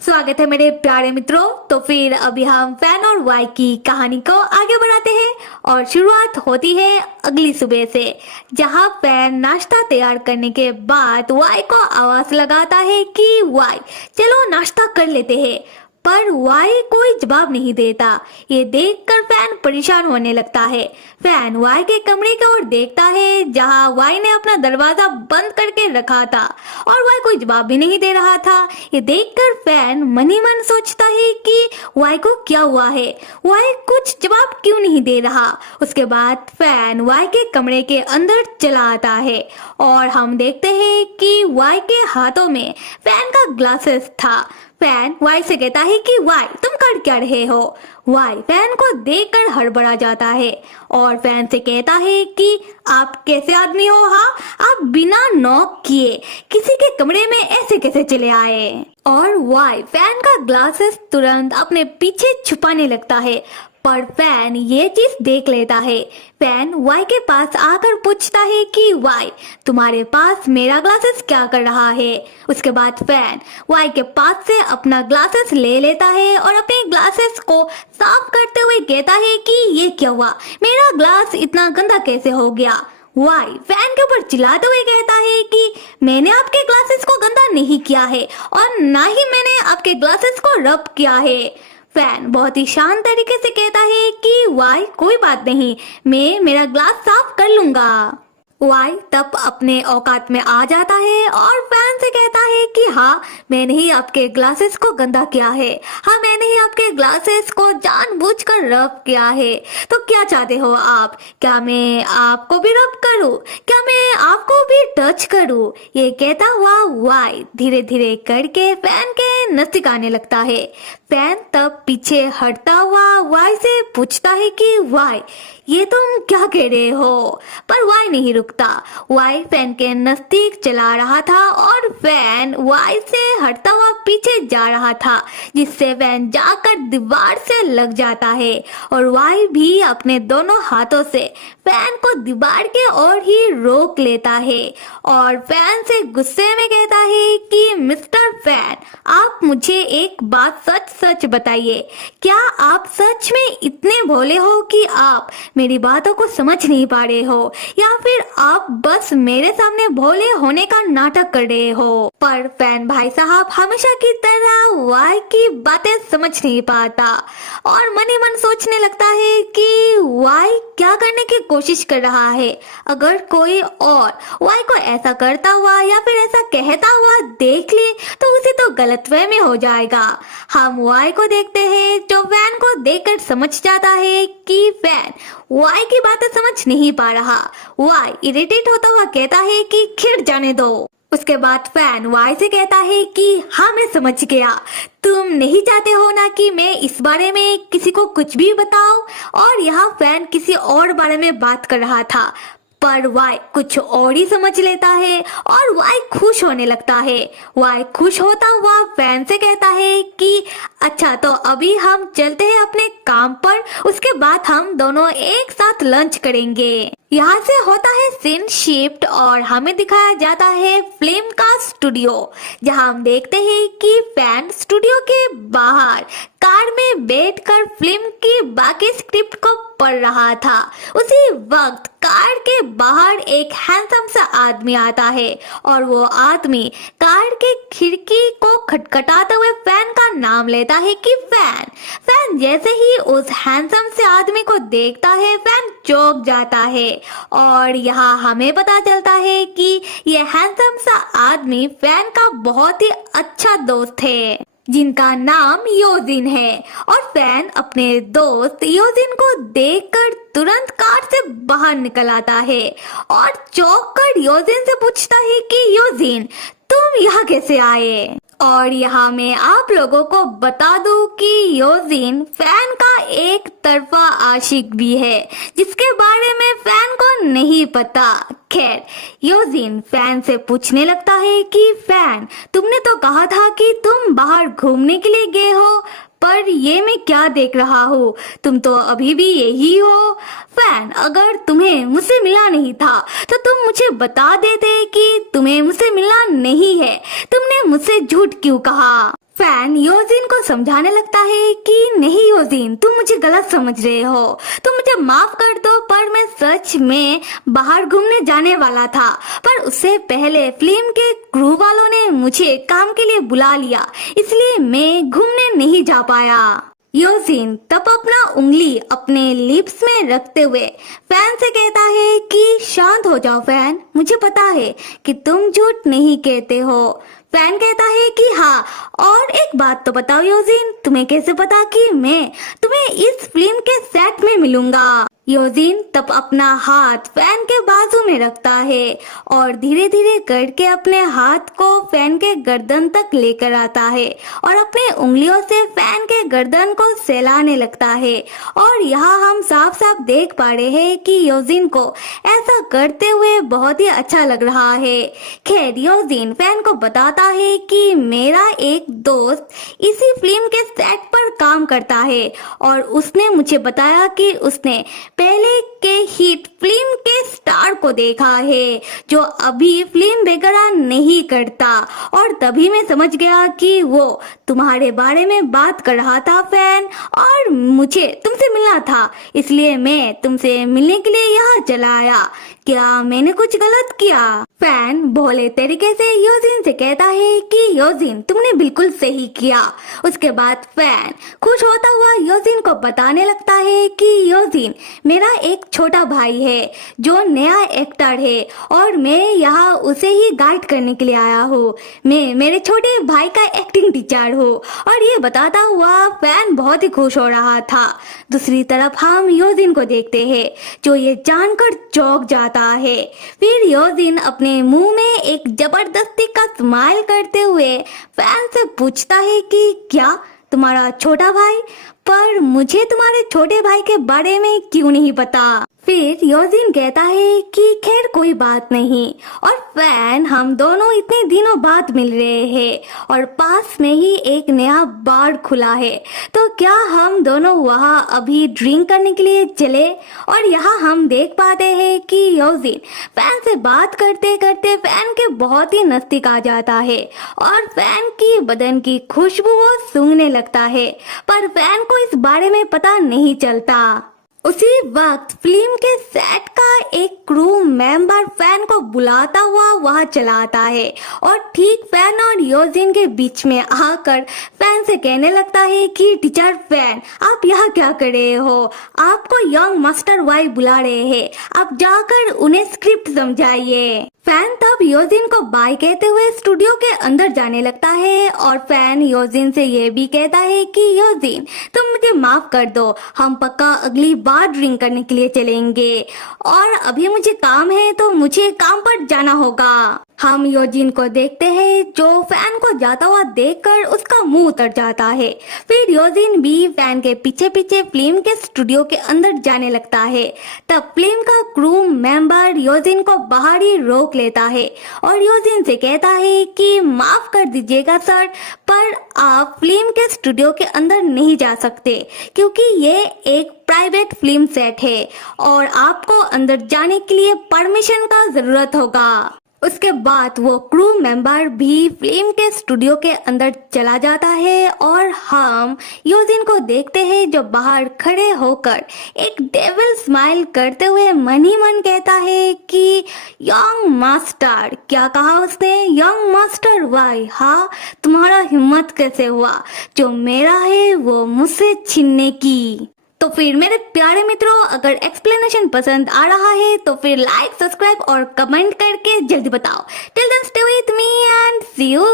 स्वागत है मेरे प्यारे मित्रों। तो फिर अभी हम फैन और वाई की कहानी को आगे बढ़ाते हैं और शुरुआत होती है अगली सुबह से, जहां फैन नाश्ता तैयार करने के बाद वाई को आवाज लगाता है कि वाई चलो नाश्ता कर लेते हैं, पर वाई कोई जवाब नहीं देता। ये देखकर फैन परेशान होने लगता है। फैन वाई के कमरे की ओर देखता है जहां वाई ने अपना दरवाजा बंद करके रखा था और वाई कोई जवाब भी नहीं दे रहा था। ये देखकर फैन मन ही मन सोचता है कि वाई को क्या हुआ है, वाई कुछ जवाब क्यों नहीं दे रहा। उसके बाद फैन वाई के कमरे के अंदर चला आता है और हम देखते हैं कि वाई के हाथों में फैन का ग्लासेस था। फैन वाई से कहता है कि वाई तुम कर क्या रहे हो। वाई फैन को देखकर हड़बड़ा जाता है और फैन से कहता है कि आप कैसे आदमी हो, हाँ आप बिना नॉक किए किसी के कमरे में ऐसे कैसे चले आए। और वाई फैन का ग्लासेस तुरंत अपने पीछे छुपाने लगता है, पर फैन ये चीज देख लेता है। फैन वाई के पास आकर पूछता है कि वाई तुम्हारे पास मेरा ग्लासेस क्या कर रहा है। उसके बाद फैन वाई के पास से अपना ग्लासेस ले लेता है और अपने ग्लासेस को साफ करते हुए कहता है कि ये क्या हुआ, मेरा ग्लास इतना गंदा कैसे हो गया। वाई फैन के ऊपर चिल्लाते हुए कहता है कि मैंने आपके ग्लासेस को गंदा नहीं किया है और ना ही मैंने आपके ग्लासेस को रब किया है। फैन बहुत ही शांत तरीके से कहता है कि वाई कोई बात नहीं, मैं मेरा ग्लास साफ कर लूंगा। वाई तब अपने औकात में आ जाता है और फैन से कहता है कि हाँ मैंने ही आपके ग्लासेस को गंदा किया है, हाँ मैंने ही आपके ग्लासेस को जानबूझकर रब किया है। तो क्या चाहते हो आप, क्या मैं आपको भी रब करूं, क्या मैं आपको भी टच करूं। ये कहता हुआ वाई धीरे धीरे करके फैन के नजदीक आने लगता है। फैन तब पीछे हटता हुआ वाई से पूछता है कि वाई ये तुम क्या कह रहे हो, पर वाई नहीं रुकता। वाई फैन के नजदीक चला रहा था और फैन वाई से हटता हुआ पीछे जा रहा था, जिससे फैन जाकर दीवार से लग जाता है और वाई भी अपने दोनों हाथों से फैन को दीवार के ओर ही रोक लेता है और फैन से गुस्से में कहता है कि मिस्टर फैन आप मुझे एक बात सच सच बताइए, क्या आप सच में इतने भोले हो कि आप मेरी बातों को समझ नहीं पा रहे हो, या फिर आप बस मेरे सामने भोले होने का नाटक कर रहे हो। पर फैन भाई साहब हमेशा की तरह वाई की बातें समझ नहीं पाता और मन ही मन सोचने लगता है कि वाई क्या करने की कोशिश कर रहा है। अगर कोई और वाई को ऐसा करता हुआ या फिर ऐसा कहता हुआ देख ले तो उसे तो गलतफहमी हो जाएगा। हम वाई को देखते हैं जो फैन को देखकर समझ जाता है कि फैन वाई की बातें समझ नहीं पा रहा। वाई इरिटेट होता हुआ कहता है कि खिड़ जाने दो। उसके बाद फैन वाई से कहता है कि हाँ मैं समझ गया, तुम नहीं चाहते हो ना कि मैं इस बारे में किसी को कुछ भी बताऊं। और यहाँ फैन किसी और बारे में बात कर रहा था, पर वाई कुछ और ही समझ लेता है और वाई खुश होने लगता है। वाई खुश होता हुआ फैन से कहता है कि अच्छा तो अभी हम चलते हैं अपने काम पर, उसके बाद हम दोनों एक साथ लंच करेंगे। यहाँ से होता है सीन शिफ्ट और हमें दिखाया जाता है फिल्म का स्टूडियो, जहाँ हम देखते हैं कि फैन स्टूडियो के बाहर कार में बैठकर फिल्म की बाकी स्क्रिप्ट को पढ़ रहा था। उसी वक्त कार के बाहर एक हैंडसम सा आदमी आता है और वो आदमी कार के खिड़की को खटखटाते हुए फैन का नाम लेता है कि फैन। फैन जैसे ही उस हैंडसम से आदमी को देखता है फैन चौंक जाता है और यहाँ हमें पता चलता है कि ये हैंडसम सा आदमी फैन का बहुत ही अच्छा दोस्त है, जिनका नाम योजिन है। और फैन अपने दोस्त योजिन को देखकर तुरंत कार से बाहर निकल आता है और चौंक कर योजिन से पूछता है कि योजिन तुम यहाँ कैसे आए। और यहाँ मैं आप लोगों को बता दूं कि योजिन फैन का एक तरफा आशिक भी है, जिसके बारे में फैन को नहीं पता। खैर योजिन फैन से पूछने लगता है कि फैन तुमने तो कहा था कि तुम बाहर घूमने के लिए गए हो, पर ये मैं क्या देख रहा हूँ, तुम तो अभी भी यही हो। फैन अगर तुम्हें मुझसे मिला नहीं था तो तुम मुझे बता देते कि तुम्हें मुझसे मिला नहीं है, तुमने मुझसे झूठ क्यों कहा। फैन योजिन को समझाने लगता है कि नहीं योजिन, तुम मुझे गलत समझ रहे हो, तुम मुझे माफ कर दो, पर मैं सच में बाहर घूमने जाने वाला था, पर उससे पहले फिल्म के क्रू वालों ने मुझे काम के लिए बुला लिया, इसलिए मैं घूमने नहीं जा पाया। योजिन तब अपना उंगली अपने लिप्स में रखते हुए फैन से कहता है कि शांत हो जाओ फैन, मुझे पता है कि तुम झूठ नहीं कहते हो। फैन कहता है कि हाँ, और एक बात तो बताओ योजिन, तुम्हें कैसे पता कि मैं तुम्हें इस फिल्म के सेट में मिलूंगा। योजिन तब अपना हाथ फैन के बाजू में रखता है और धीरे धीरे करके अपने हाथ को फैन के गर्दन तक लेकर आता है और अपने उंगलियों से फैन के गर्दन को सहलाने लगता है। और यहाँ हम साफ साफ देख पा रहे हैं कि योजिन को ऐसा करते हुए बहुत ही अच्छा लग रहा है। खैर योजिन फैन को बताता है कि मेरा एक दोस्त इसी फिल्म के सेट पर काम करता है और उसने मुझे बताया कि उसने पहले के हिट फिल्म के स्टार को देखा है जो अभी फिल्म वगैरह नहीं करता, और तभी मैं समझ गया कि वो तुम्हारे बारे में बात कर रहा था फैन, और मुझे तुमसे मिलना था, इसलिए मैं तुमसे मिलने के लिए यहाँ चला आया। क्या मैंने कुछ गलत किया? फैन भोले तरीके से योजिन से कहता है कि योजिन तुमने बिल्कुल सही किया। उसके बाद फैन खुश होता हुआ योजिन को बताने लगता है कि योजिन मेरा एक छोटा भाई है जो नया एक्टर है और मैं यहाँ उसे ही गाइड करने के लिए आया हूँ। मैं मेरे छोटे भाई का एक्टिंग टीचर हूँ। और ये बताता हुआ फैन बहुत ही खुश हो रहा था। दूसरी तरफ हम योजिन को देखते हैं जो ये जानकर चौंक जाता है। फिर योजिन अपने मुंह में एक जबरदस्ती का स्माइल करते हुए फैन से पूछता है कि क्या तुम्हारा छोटा भाई? पर मुझे तुम्हारे छोटे भाई के बारे में क्यों नहीं पता? फिर योजिन कहता है कि खैर कोई बात नहीं। और फैन हम दोनों इतने दिनों बाद मिल रहे हैं और पास में ही एक नया बार खुला है, तो क्या हम दोनों वहाँ अभी ड्रिंक करने के लिए चले? और यहाँ हम देख पाते हैं कि योजिन फैन से बात करते करते फैन के बहुत ही नजदीक आ जाता है और फैन की बदन की खुशबू वो सूंघने लगता है, पर फैन को इस बारे में पता नहीं चलता। उसी वक्त फिल्म के सेट का एक क्रू मेंबर फैन को बुलाता हुआ वहां चला आता है और ठीक फैन और योजिन के बीच में आकर फैन से कहने लगता है कि टीचर फैन, आप यहाँ क्या कर रहे हो? आपको यंग मास्टर वाई बुला रहे हैं, आप जाकर उन्हें स्क्रिप्ट समझाइए। फैन तब योजिन को बाय कहते हुए स्टूडियो के अंदर जाने लगता है और फैन योजिन से ये भी कहता है कि योजिन तुम मुझे माफ कर दो, हम पक्का अगली बार ड्रिंक करने के लिए चलेंगे, और अभी मुझे काम है तो मुझे काम पर जाना होगा। हम योजिन को देखते हैं जो फैन को जाता हुआ देखकर उसका मुंह उतर जाता है। फिर योजिन भी फैन के पीछे पीछे फिल्म के स्टूडियो के अंदर जाने लगता है। तब फिल्म का क्रू मेंबर योजिन को बाहर ही रोक लेता है और योजिन से कहता है कि माफ कर दीजिएगा सर, पर आप फिल्म के स्टूडियो के अंदर नहीं जा सकते क्योंकि ये एक प्राइवेट फिल्म सेट है और आपको अंदर जाने के लिए परमिशन का जरूरत होगा। उसके बाद वो क्रू मेंबर भी फिल्म के स्टूडियो के अंदर चला जाता है और हम योजिन को देखते हैं जो बाहर खड़े होकर एक डेविल स्माइल करते हुए मन ही मन कहता है कि यंग मास्टर, क्या कहा उसने? यंग मास्टर वाई, हाँ तुम्हारा हिम्मत कैसे हुआ जो मेरा है वो मुझसे छीनने की? तो फिर मेरे प्यारे मित्रों, अगर एक्सप्लेनेशन पसंद आ रहा है तो फिर लाइक, सब्सक्राइब और कमेंट करके जल्दी बताओ। Till then stay with me and see you.